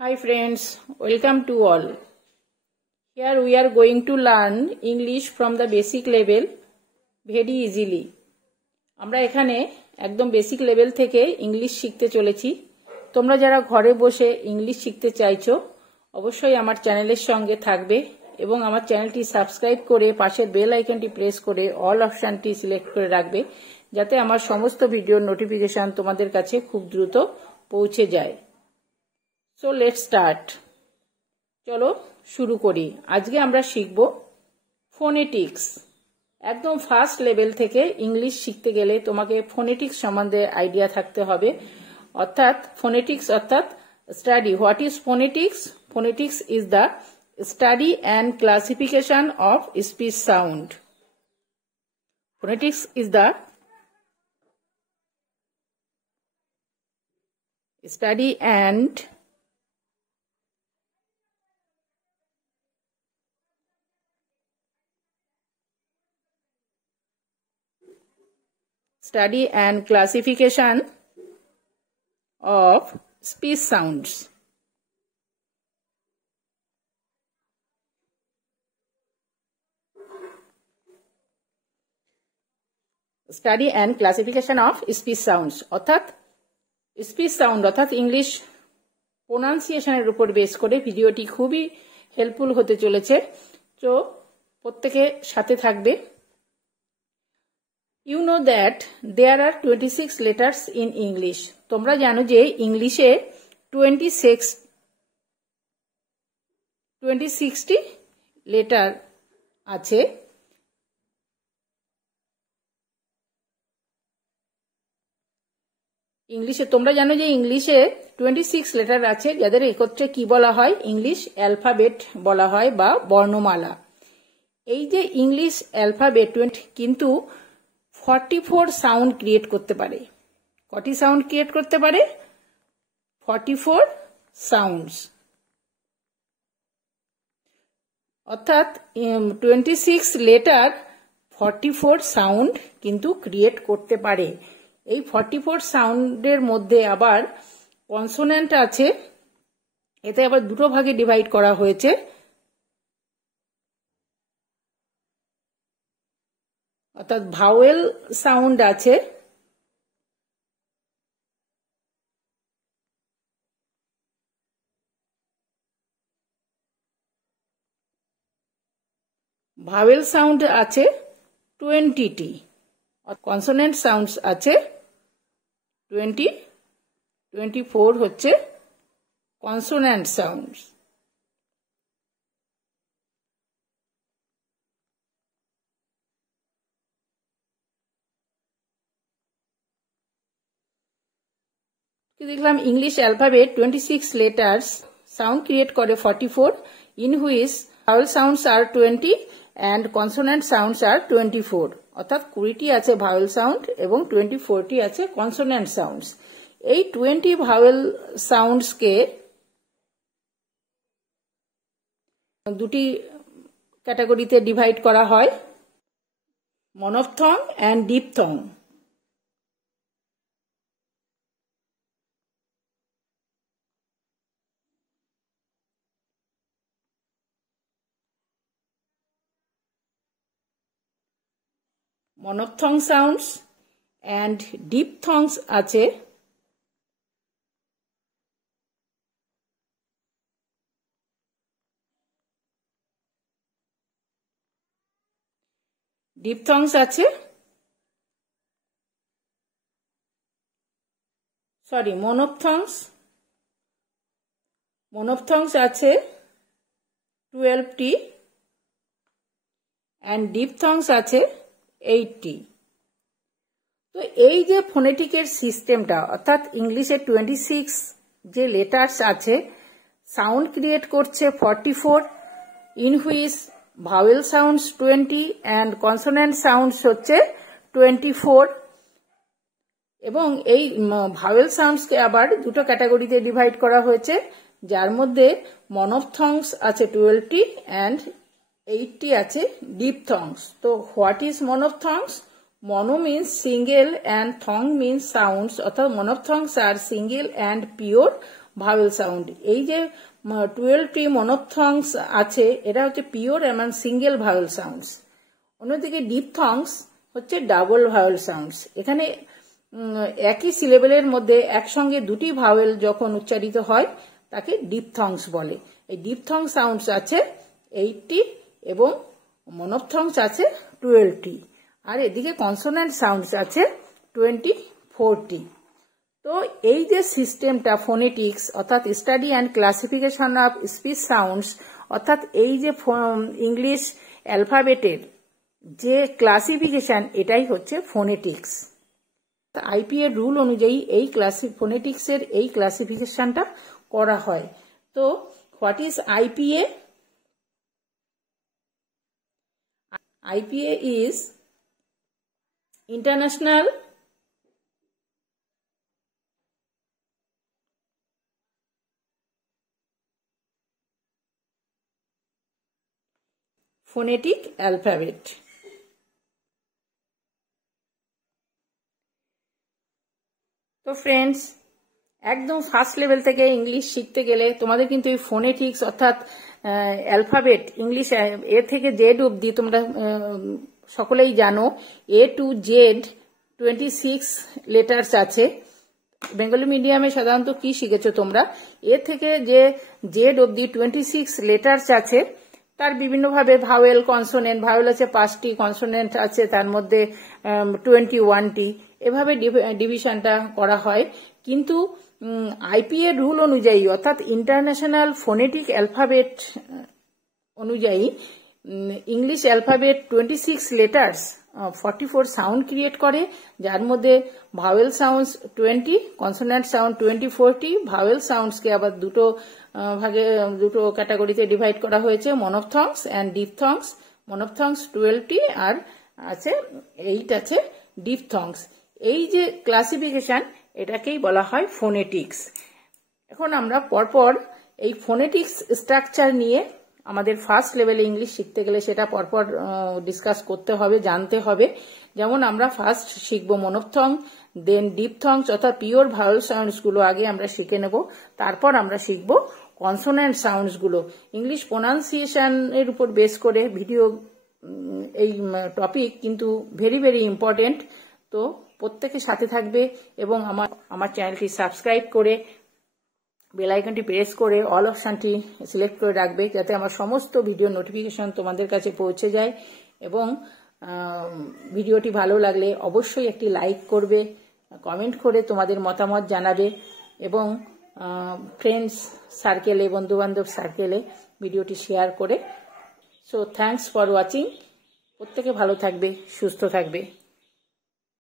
Hi friends, welcome to all. Here we are going to learn English from the basic level very easily. আমরা এখানে একদম basic level থেকে English শিখতে চলেছি। তোমরা যারা ঘরে বসে ইংলিশ শিখতে চাইছো অবশ্যই আমার চ্যানেলের সঙ্গে থাকবে এবং আমার চ্যানেলটি সাবস্ক্রাইব করে পাশের বেল আইকনটি প্রেস করে অল অপশনটি সিলেক্ট করে রাখবে যাতে আমার সমস্ত ভিডিওর নোটিফিকেশন তোমাদের কাছে খুব দ্রুত পৌঁছে যায়। So let's start. চলো শুরু করি। আজকে আমরা শিখব ফোনেটিক্স। একদম ফার্স্ট লেভেল থেকে ইংলিশ শিখতে গেলে তোমাকে ফোনেটিক্স সম্বন্ধে আইডিয়া থাকতে হবে। অর্থাৎ ফোনেটিক্স অর্থাৎ study. What is phonetics? Phonetics is the study and classification of speech sound. Phonetics is the study and classification of speech sounds. Study and classification of speech sounds অর্থাৎ speech sound অর্থাৎ English প্রোনাউন্সিয়েশনের উপর base করে ভিডিওটি খুবই helpful হতে চলেছে। তো প্রত্যেকে সাথে থাকবে। You know that there are 26 letters in English. তোমরা জানো যে ইংলিশে 26টি লেটার আছে। ইংলিশে তোমরা জানো যে ইংলিশে 26 লেটার আছে যাদের একত্রে কি বলা হয়? ইংলিশ অ্যালফাবেট বলা হয় বা বর্ণমালা। এই যে ইংলিশ অ্যালফাবেট কিন্তু 44 সাউন্ড ক্রিয়েট করতে পারে। কটি সাউন্ড ক্রিয়েট করতে পারে? 44 সাউন্ডস। অর্থাৎ 26 লেটার 44 সাউন্ড কিন্তু ক্রিয়েট করতে পারে। এই 44 সাউন্ডের মধ্যে আবার কনসোনেন্ট আছে, এতে আবার দুটো ভাগে ডিভাইড করা হয়েছে। অর্থাৎ ভাওয়েল সাউন্ড আছে, ভাওয়েল সাউন্ড আছে 20টি, কনসোনেন্ট সাউন্ডস আছে 24 হচ্ছে কনসোনেন্ট সাউন্ডস। দেখলাম English alphabet 26 letters sound create করে 44, in which vowel sounds are 20 and consonant sounds are 24। অর্থাৎ 20টি আছে ভাওয়েল সাউন্ড এবং 24টি আছে কনসোনেন্ট সাউন্ডস। এই 20 ভাওয়েল সাউন্ডসকে দুটি ক্যাটাগরিতে ডিভাইড করা হয়, মনোফথং অ্যান্ড ডিপথং। মনোফথং সাউন্ডস অ্যান্ড ডিপথংস আছে। ডিপথংস আছে মনোফথংস আছে 12টি অ্যান্ড ডিপথংস আছে 8টি। তো এই যে ফোনেটিকের সিস্টেমটা অর্থাৎ ইংলিশে 26 যে লেটার্স আছে সাউন্ড ক্রিয়েট করছে 44, in which vowel sounds 20 and consonant sounds হচ্ছে 24। এবং এই ভাওয়েল সাউন্ডসকে আবার দুটো ক্যাটাগরিতে ডিভাইড করা হয়েছে, যার মধ্যে মনোফথংস আছে 12টি অ্যান্ড 8টি আছে ডিপথংস। তো what is monophthongs? Mono means single and thong means sounds, অর্থাৎ monophthongs are single and pure vowel sound. এই যে 12টি মনোপথংস আছে এরা হচ্ছে পিওর এবং সিঙ্গেল ভাওয়েল সাউন্ডস। অন্যদিকে ডিপথংস হচ্ছে ডাবল ভাওয়েল সাউন্ডস। এখানে একই সিলেবেলের মধ্যে একসঙ্গে দুটি ভাওয়েল যখন উচ্চারিত হয় তাকে ডিপথংস বলে। এই ডিপথংস সাউন্ডস আছে 8টি এবং মনোপথংস আছে 12টি, আর এদিকে কনসোনেন্ট সাউন্ডস আছে 24টি। তো এই যে সিস্টেমটা ফোনেটিক্স অর্থাৎ study and classification of speech sounds, অর্থাৎ এই যে ইংলিশ অ্যালফাবেটের যে ক্লাসিফিকেশন, এটাই হচ্ছে ফোনেটিক্স। আইপিএ রুল অনুযায়ী এই ফোনেটিক্সের এই ক্লাসিফিকেশনটা করা হয়। তো what is IPA? IPA is International Phonetic Alphabet। তো ফ্রেন্ডস, একদম ফার্স্ট লেভেল থেকে ইংলিশ শিখতে গেলে তোমাদের কিন্তু এই ফোনেটিক্স অর্থাৎ অ্যালফাবেট ইংলিশ এ থেকে জেড অবধি তোমরা সকলেই জানো A to Z 26 লেটার্স আছে। বেঙ্গলি মিডিয়ামে সাধারণত কি শিখেছো তোমরা? এ থেকে যে জেড অবধি 26 লেটার্স আছে, তার বিভিন্নভাবে ভাওয়েল, কনসোনেন্ট, ভাওয়েল আছে 5টি, কনসোনেন্ট আছে তার মধ্যে 21টি, এভাবে ডিভিশনটা করা হয়। কিন্তু আইপিএ রুল অনুযায়ী অর্থাৎ ইন্টারন্যাশনাল ফোনেটিক অ্যালফাবেট অনুযায়ী English alphabet 26 letters 44 sound create করে, যার মধ্যে ভাওয়েল সাউন্ডস 20, কনসোনেন্ট সাউন্ড 24টি। ভাওয়েল সাউন্ডসকে আবার দুটো ক্যাটাগরিতে ডিভাইড করা হয়েছে, মনোপথংস অ্যান্ড ডিপথংস। মনোপথংস 12টি আর আছে 8 আছে ডিপথংস। এই যে ক্লাসিফিকেশন, এটাকেই বলা হয় ফোনেটিক্স। এখন আমরা পরপর এই ফোনেটিক্স স্ট্রাকচার নিয়ে আমাদের ফার্স্ট লেভেলে ইংলিশ শিখতে গেলে সেটা পরপর ডিসকাস করতে হবে, জানতে হবে। যেমন আমরা ফার্স্ট শিখব মনোপথং, দেন ডিপথংস অর্থাৎ পিওর ভাওয়েল সাউন্ডসগুলো আগে আমরা শিখে নেব, তারপর আমরা শিখব কনসোনেন্ট সাউন্ডসগুলো। ইংলিশ প্রোনাউন্সিয়েশনের উপর বেস করে ভিডিও এই টপিক কিন্তু ভেরি ভেরি ইম্পর্টেন্ট। তো প্রত্যেকের সাথে থাকবে এবং আমার চ্যানেলটি সাবস্ক্রাইব করে বেল আইকনটি প্রেস করে অল অপশনটি সিলেক্ট করে রাখবে, যাতে আমার সমস্ত ভিডিও নোটিফিকেশন তোমাদের কাছে পৌঁছে যায়। এবং ভিডিওটি ভালো লাগলে অবশ্যই একটি লাইক করবে, কমেন্ট করে তোমাদের মতামত জানাবে এবং ফ্রেন্ডস সার্কেলে, বন্ধুবান্ধব সার্কেলে ভিডিওটি শেয়ার করে। So thanks for watching. প্রত্যেকে ভালো থাকবে, সুস্থ থাকবে।